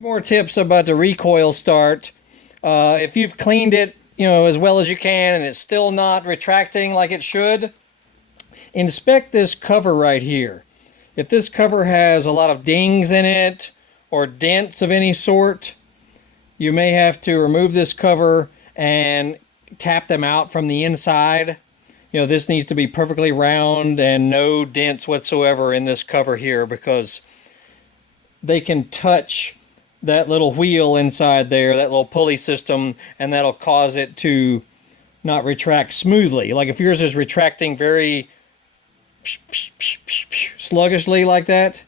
More tips about the recoil start. If you've cleaned it, as well as you can, and it's still not retracting like it should, inspect this cover right here. If this cover has a lot of dings in it or dents of any sort, you may have to remove this cover and tap them out from the inside. This needs to be perfectly round and no dents whatsoever in this cover here, because they can touch that little wheel inside there, that little pulley system, and that'll cause it to not retract smoothly. Like if yours is retracting very sluggishly like that,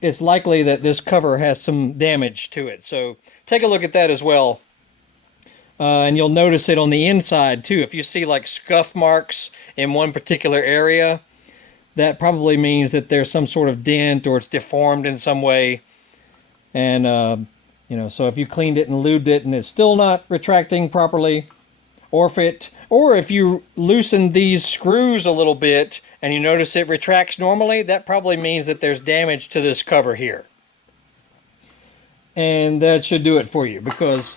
it's likely that this cover has some damage to it. So take a look at that as well. And you'll notice it on the inside too. If you see like scuff marks in one particular area, that probably means that there's some sort of dent or it's deformed in some way. And, so if you cleaned it and lubed it and it's still not retracting properly, or if you loosen these screws a little bit and you notice it retracts normally, that probably means that there's damage to this cover here. And that should do it for you, because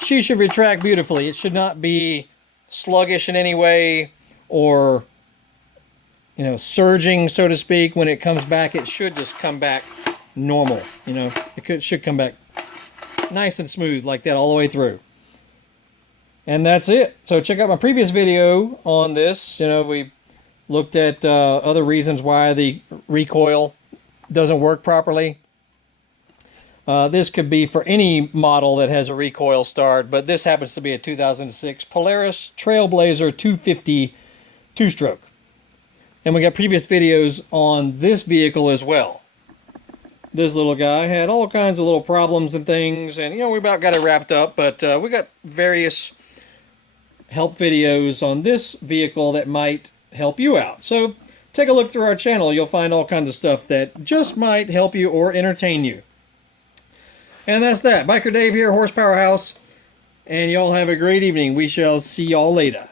she should retract beautifully. It should not be sluggish in any way or, surging, so to speak. When it comes back, it should just come back normal. It should come back nice and smooth like that all the way through. And that's it. So check out my previous video on this. We looked at other reasons why the recoil doesn't work properly. This could be for any model that has a recoil start, but this happens to be a 2006 Polaris Trailblazer 250 two-stroke. And we got previous videos on this vehicle as well. This little guy had all kinds of little problems and things, and we about got it wrapped up, but we got various help videos on this vehicle that might help you out. So take a look through our channel. You'll find all kinds of stuff that just might help you or entertain you. And that's that. Biker Dave here, Horsepower House, and y'all have a great evening. We shall see y'all later.